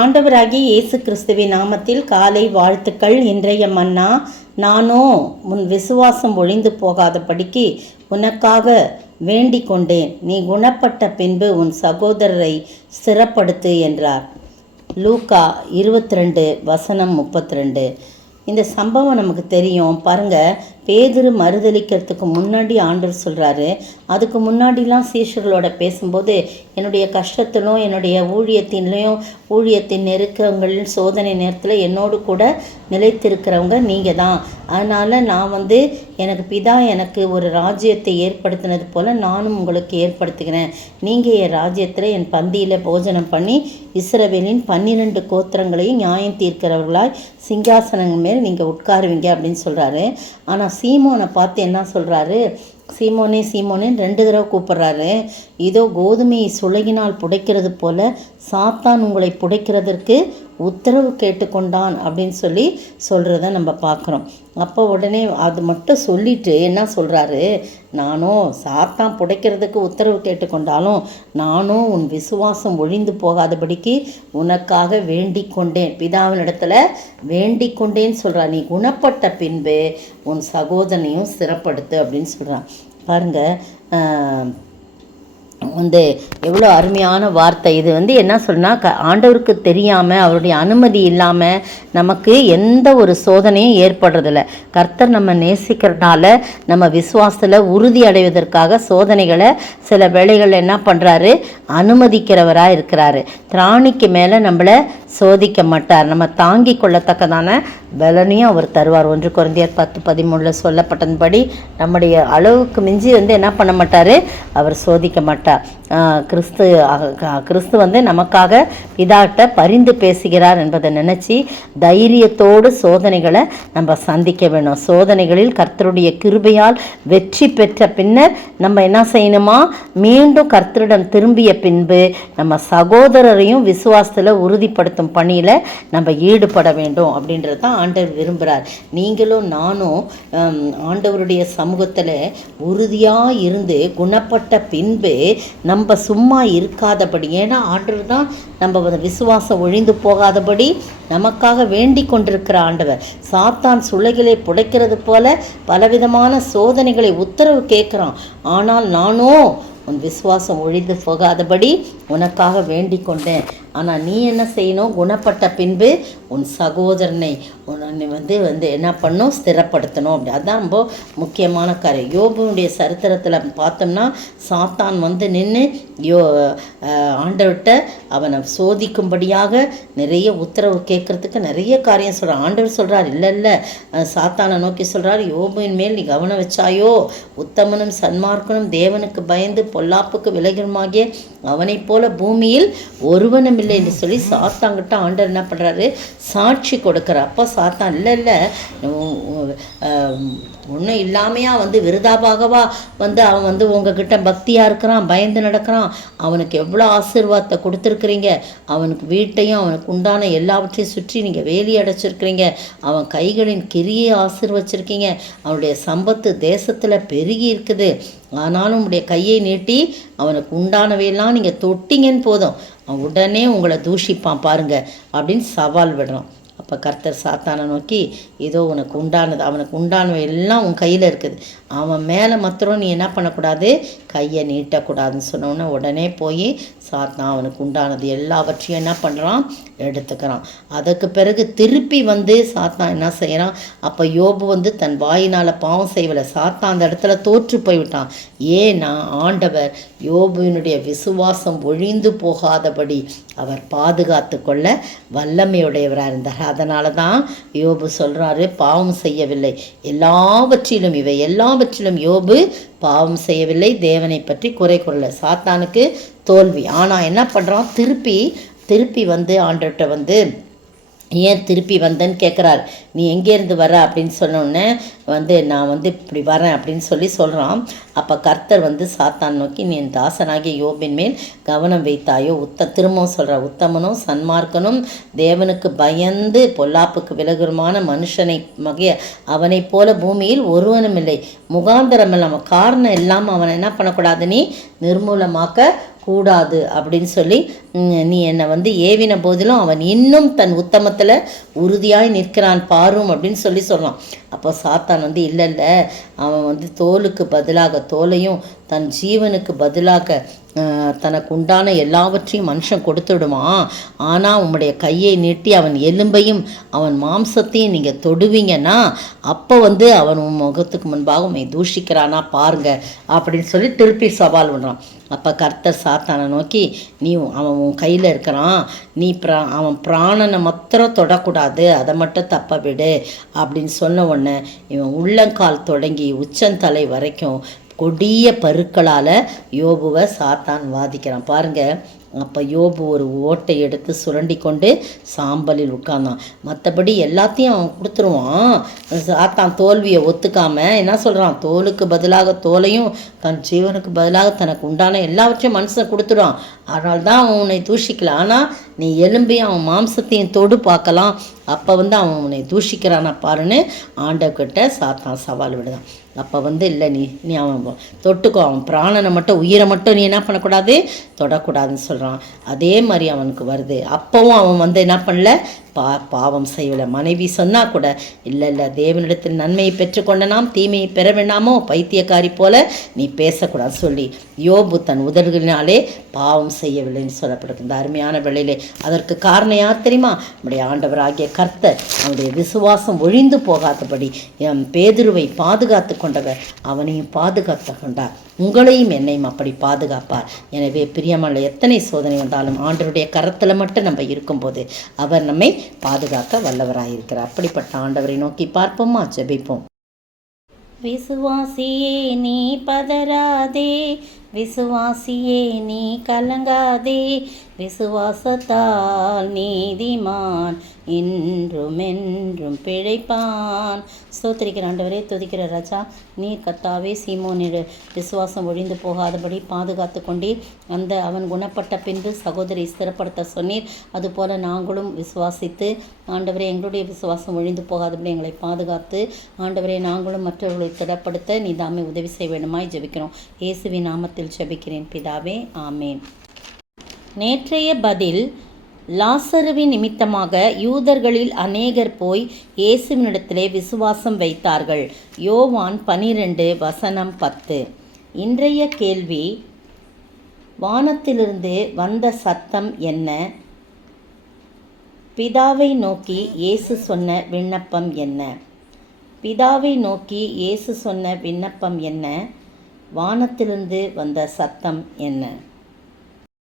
ஆண்டவராகிய இயேசு கிறிஸ்துவின் நாமத்தில் காலை வாழ்த்துக்கள். இன்றைய மன்னா, நானோ உன் விசுவாசம் ஒழிந்து போகாதபடிக்கு உனக்காக வேண்டிக் கொண்டேன். நீ குணப்பட்ட பின்பு உன் சகோதரரை ஸ்திரப்படுத்து என்றார். லூக்கா 22:32. இந்த சம்பவம் நமக்கு தெரியும் பாருங்க. பேதுரு மறுதளிக்கிறதுக்கு முன்னாடி ஆண்டவர் சொல்கிறாரு. அதுக்கு முன்னாடிலாம் சீஷர்களோட பேசும்போது, என்னுடைய கஷ்டத்திலும் என்னுடைய ஊழியத்தின் நெருக்கங்களின் சோதனை நேரத்தில் என்னோடு கூட நிலைத்திருக்கிறவங்க நீங்கள் தான். அதனால் நான் எனக்கு பிதா எனக்கு ஒரு ராஜ்யத்தை ஏற்படுத்தினது போல் நானும் உங்களுக்கு ஏற்படுத்துகிறேன். நீங்கள் என் ராஜ்யத்தில் என் பந்தியில் போஜனம் பண்ணி இஸ்ரவேலின் 12 கோத்திரங்களையும் நியாயம் தீர்க்கிறவர்களாய் சிங்காசனங்கள் மேல் நீங்கள் உட்காருவீங்க அப்படின்னு சொல்கிறாரு. ஆனால் சீமோனை பார்த்து என்ன சொல்கிறாரு? சீமோனே சீமோனேன்னு 2 தடவை கூப்பிட்றாரு. இதோ கோதுமையை சுளகினால் புடைக்கிறது போல சாத்தான் உங்களை புடைக்கிறதற்கு உத்தரவு கேட்டுக்கொண்டான் அப்படின்னு சொல்கிறத நம்ம பார்க்குறோம். அப்போ உடனே அது மட்டும் சொல்லிட்டு என்ன சொல்கிறாரு? நானும் சாத்தான் புடைக்கிறதுக்கு உத்தரவு கேட்டுக்கொண்டாலும் நானும் உன் விசுவாசம் ஒழிந்து போகாதபடிக்கு உனக்காக வேண்டிக் கொண்டேன், பிதாவினிடத்தில் வேண்டிக் கொண்டேன்னு சொல்கிறான். நீ குணப்பட்ட பின்பு உன் சகோதரனையும் ஸ்திரப்படுத்து அப்படின்னு சொல்கிறான். பாருங்கள், எவ்வளோ அருமையான வார்த்தை இது. என்ன சொன்னால், ஆண்டவருக்கு தெரியாமல் அவருடைய அனுமதி இல்லாமல் நமக்கு எந்த ஒரு சோதனையும் ஏற்படுறதில்ல. கர்த்தர் நம்ம நேசிக்கிறதுனால நம்ம விசுவாசத்தில் உறுதி அடைவதற்காக சோதனைகளை சில வேளைகளில் என்ன பண்ணுறாரு? அனுமதிக்கிறவராக இருக்கிறாரு. திராணிக்கு மேலே நம்மளை சோதிக்க மாட்டார். நம்ம தாங்கி கொள்ளத்தக்கதான பலனையும் அவர் தருவார். 1 கொரிந்தியர் 10:13 சொல்லப்பட்டபடி நம்முடைய அளவுக்கு மிஞ்சி என்ன பண்ண மாட்டார்? அவர் சோதிக்க மாட்டார். கிறிஸ்து நமக்காக பிதாட்ட பரிந்து பேசுகிறார் என்பதை நினச்சி தைரியத்தோடு சோதனைகளை நம்ம சந்திக்க வேணும். சோதனைகளில் கர்த்தருடைய கிருபையால் வெற்றி பெற்ற பின்னர் நம்ம என்ன செய்யணுமா? மீண்டும் கர்த்தரிடம் திரும்பிய பின்பு நம்ம சகோதரரையும் விசுவாசத்தில் உறுதிப்படுத்தும் பணியில் நம்ம ஈடுபட வேண்டும் அப்படின்றது தான் ஆண்டவர் விரும்புகிறார். நீங்களும் நானும் ஆண்டவருடைய சமூகத்தில் உறுதியாக இருந்து குணப்பட்ட பின்பு நம்ம சும்மா இருக்காதபடி, ஏன்னா ஆண்டவர் தான் நம்ம விசுவாசம் ஒழிந்து போகாதபடி நமக்காக வேண்டிக் கொண்டிருக்கிற ஆண்டவர். சாத்தான் சுளைகளை புடைக்கிறது போல பலவிதமான சோதனைகளை உத்தரவு கேட்குறான். ஆனால் நானோ உன் விசுவாசம் ஒழிந்து போகாதபடி உனக்காக வேண்டிக் கொண்டேன். ஆனால் நீ என்ன செய்யணும்? குணப்பட்ட பின்பு உன் சகோதரனை என்ன பண்ணும்? ஸ்திரப்படுத்தணும். அப்படி அதுதான் ரொம்ப முக்கியமான காரியம். யோபுனுடைய சரித்திரத்தில் பார்த்தோம்னா, சாத்தான் நின்று ஆண்டவர்கிட்ட அவனை சோதிக்கும்படியாக நிறைய உத்தரவு கேட்கறதுக்கு நிறைய காரியம் சொல்கிறான். ஆண்டவர் சொல்கிறார், இல்லை சாத்தானை நோக்கி சொல்கிறார், யோபுவின் மேல் நீ கவனம் வச்சாயோ? உத்தமனும் சன்மார்க்கனும் தேவனுக்கு பயந்து பொல்லாப்புக்கு விலகுமாகிய அவனை போல பூமியில் ஒருவனும் இல்லை என்று சொல்லி சாத்தாங்கிட்ட ஆண்டவர் என்ன பண்ணுறாரு? சாட்சி கொடுக்குறார். அப்போ சாத்தான் இல்லை ஒன்றும் இல்லாமையா விருதாபாகவா அவன் உங்ககிட்ட பக்தியாக இருக்கிறான், பயந்து நடக்கிறான், அவனுக்கு எவ்வளோ ஆசீர்வாதத்தை கொடுத்துருக்குறீங்க, அவனுக்கு வீட்டையும் அவனுக்கு உண்டான எல்லாவற்றையும் சுற்றி நீங்கள் வேலி அடைச்சிருக்கிறீங்க, அவன் கைகளின் கிரியை ஆசீர்வச்சிருக்கீங்க, அவனுடைய சம்பத்து தேசத்தில் பெருகி இருக்குது, ஆனாலும் உங்களுடைய கையை நீட்டி அவனுக்கு உண்டானவையெல்லாம் நீங்கள் தொட்டிங்கன்னு போதும் அவன் உடனே உங்களை தூஷிப்பான் பாருங்க அப்படின்னு சவால் விடுறான். அப்போ கர்த்தர் சாத்தானை நோக்கி, ஏதோ அவனுக்கு உண்டானவை எல்லாம் உன் கையில் இருக்குது, அவன் மேலே மாத்திரம் நீ என்ன பண்ணக்கூடாது? கையை நீட்டக்கூடாதுன்னு சொன்னோன்னே உடனே போய் சாத்தான் அவனுக்கு உண்டானது எல்லாவற்றையும் என்ன பண்ணுறான்? எடுத்துக்கிறான். அதுக்கு பிறகு திருப்பி சாத்தான் என்ன செய்கிறான்? அப்போ யோபு தன் வாயினால் பாவம் செய்யலை. சாத்தான் அந்த இடத்துல தோற்று போய்விட்டான். ஏன்னா ஆண்டவர் யோபுவினுடைய விசுவாசம் ஒழிந்து போகாதபடி அவர் பாதுகாத்து கொள்ள வல்லமையுடையவராக இருந்தார். அதனால தான் யோபு சொல்கிறாரு, பாவம் செய்யவில்லை, எல்லாவற்றிலும் யோபு பாவம் செய்யவில்லை, தேவனை பற்றி குறை கூறல. சாத்தானுக்கு தோல்வி. ஆனால் என்ன பண்ணுறான்? திருப்பி ஆண்டவர்கிட்ட ஏன் திருப்பி வந்தேன்னு கேட்குறார். நீ எங்கேருந்து வர அப்படின்னு சொன்னோடனே நான் இப்படி வரேன் அப்படின்னு சொல்கிறான். அப்போ கர்த்தர் சாத்தான் நோக்கி, நீ என் தாசனாகிய யோபின் மேல் கவனம் வைத்தாயோ? திரும்பவும் சொல்கிற, உத்தமனும் சன்மார்க்கனும் தேவனுக்கு பயந்து பொல்லாப்புக்கு விலகுமான மனுஷனை அவனை போல பூமியில் ஒருவனும் இல்லை. முகாந்தரம் இல்லாமல் காரணம் இல்லாமல் அவனை என்ன பண்ணக்கூடாது? நீ நிர்மூலமாக்க கூடாது அப்படின்னு சொல்லி நீ என்னை வந்து ஏவின போதிலும் அவன் இன்னும் தன் உத்தமத்தில் உறுதியாய் நிற்கிறான் பாரும் அப்படின்னு சொல்லி சொல்லலாம். அப்போ சாத்தான் வந்து இல்லை அவன் வந்து தோலுக்கு பதிலாக தோலையும் தன் ஜீவனுக்கு பதிலாக தனக்கு உண்டான எல்லாவற்றையும் மனுஷன் கொடுத்துடுவான். ஆனால் உம்முடைய கையை நீட்டி அவன் எலும்பையும் அவன் மாம்சத்தையும் நீங்கள் தொடுவீங்கன்னா அப்போ வந்து அவன் உன் முகத்துக்கு முன்பாக உண்மை தூஷிக்கிறானா பாருங்க அப்படின்னு சொல்லி திருப்பி சவால் பண்ணுறான். அப்போ கர்த்தர் சாத்தானை நோக்கி, நீ அவன் உன் கையில் இருக்கிறான், நீ அவன் பிராணனை மாத்திரம் தொடக்கூடாது, அதை மட்டும் தப்ப விடு அப்படின்னு சொன்ன உடனே இவன் உள்ளங்கால் தொடங்கி உச்சந்தலை வரைக்கும் கொடிய பருக்களால் யோபுவை சாத்தான் வாதிக்கிறான் பாருங்கள். அப்போ யோபு ஒரு ஓட்டை எடுத்து சுரண்டி கொண்டு சாம்பலில் உட்கார்ந்தான். மற்றபடி எல்லாத்தையும் அவன் கொடுத்துருவான். சாத்தான் தோல்வியை ஒத்துக்காமல் என்ன சொல்கிறான், தோலுக்கு பதிலாக தோலையும் தன் ஜீவனுக்கு பதிலாக தனக்கு உண்டான எல்லாவற்றையும் மனுஷன் கொடுத்துடுவான். அதனால தான் அவன் உன்னை தூஷிக்கல. ஆனால் நீ எலும்பையும் அவன் மாம்சத்தையும் தொடு பார்க்கலாம், அப்போ வந்து அவன் உன்னை தூஷிக்கிறானா பாருன்னு ஆண்டவர்கிட்ட சாத்தான் சவால் விடுதான். அப்போ வந்து இல்லை நீ அவன் தொட்டுக்கோ, அவன் பிராணனை மட்டும் உயிரை மட்டும் நீ என்ன பண்ணக்கூடாது, தொடக்கூடாதுன்னு சொல்கிறான். அதே மாதிரி அவனுக்கு வருது. அப்போவும் அவன் வந்து என்ன பண்ணல, பாவம் செய்யலை. மனைவி சொன்னால் கூட இல்லை தேவனிடத்தில் நன்மையை பெற்றுக்கொண்ட நாம் தீமையை பெற வேண்டாமோ, பைத்தியக்காரி போல நீ பேசக்கூடாது சொல்லி யோபு தன் உதடுகளினாலே பாவம் செய்யவில்லைன்னு சொல்லப்படுது. இந்த அருமையான வேளையிலே அதற்கு காரணம் யார் தெரியுமா? நம்முடைய ஆண்டவராகிய கர்த்தர் அவனுடைய விசுவாசம் ஒழிந்து போகாதபடி பேதுருவை பாதுகாத்து கொண்டவர் அவனையும் பாதுகாத்து கொண்டார். உங்களையும் என்னையும் அப்படி பாதுகாப்பார். எனவே பிரியமான எத்தனை சோதனை வந்தாலும் ஆண்டவருடைய கரத்தில் மட்டும் நம்ம இருக்கும்போது அவர் நம்மை பாதுகாக்க வல்லவராயிருக்கிறார். அப்படிப்பட்ட ஆண்டவரை நோக்கி பார்ப்போமா, ஜெபிப்போம். விசுவாசியே நீ பதறாதே, விசுவாசியே நீ கலங்காதே, விசுவாசத்தால் நீதிமான் இன்றும் என்றும் பிழைப்பான். ஸ்தோத்திரிக்கிற ஆண்டவரே, துதிக்கிற ராஜா, நீ கர்த்தாவே சீமோனிட விசுவாசம் ஒழிந்து போகாதபடி பாதுகாத்து கொண்டீர். அவன் குணப்பட்ட பின்பு சகோதரி ஸ்திரப்படுத்த சொன்னீர். அதுபோல் நாங்களும் விசுவாசித்து ஆண்டவரே எங்களுடைய விசுவாசம் ஒழிந்து போகாதபடி எங்களை பாதுகாத்து ஆண்டவரே நாங்களும் மற்றவர்களை திடப்படுத்த நீ தாமே உதவி செய்ய வேண்டுமாய் ஜெபிக்கிறோம். இயேசுவின் நாமத்தில் ஜெபிக்கிறேன் பிதாவே, ஆமேன். நேற்றைய பதில், லாசருவின் நிமித்தமாக யூதர்களில் அநேகர் போய் இயேசுவினிடத்திலே விசுவாசம் வைத்தார்கள். யோவான் 12:10. இன்றைய கேள்வி, வானத்திலிருந்து வந்த சத்தம் என்ன? பிதாவை நோக்கி இயேசு சொன்ன விண்ணப்பம் என்ன? பிதாவை நோக்கி இயேசு சொன்ன விண்ணப்பம் என்ன? வானத்திலிருந்து வந்த சத்தம் என்ன?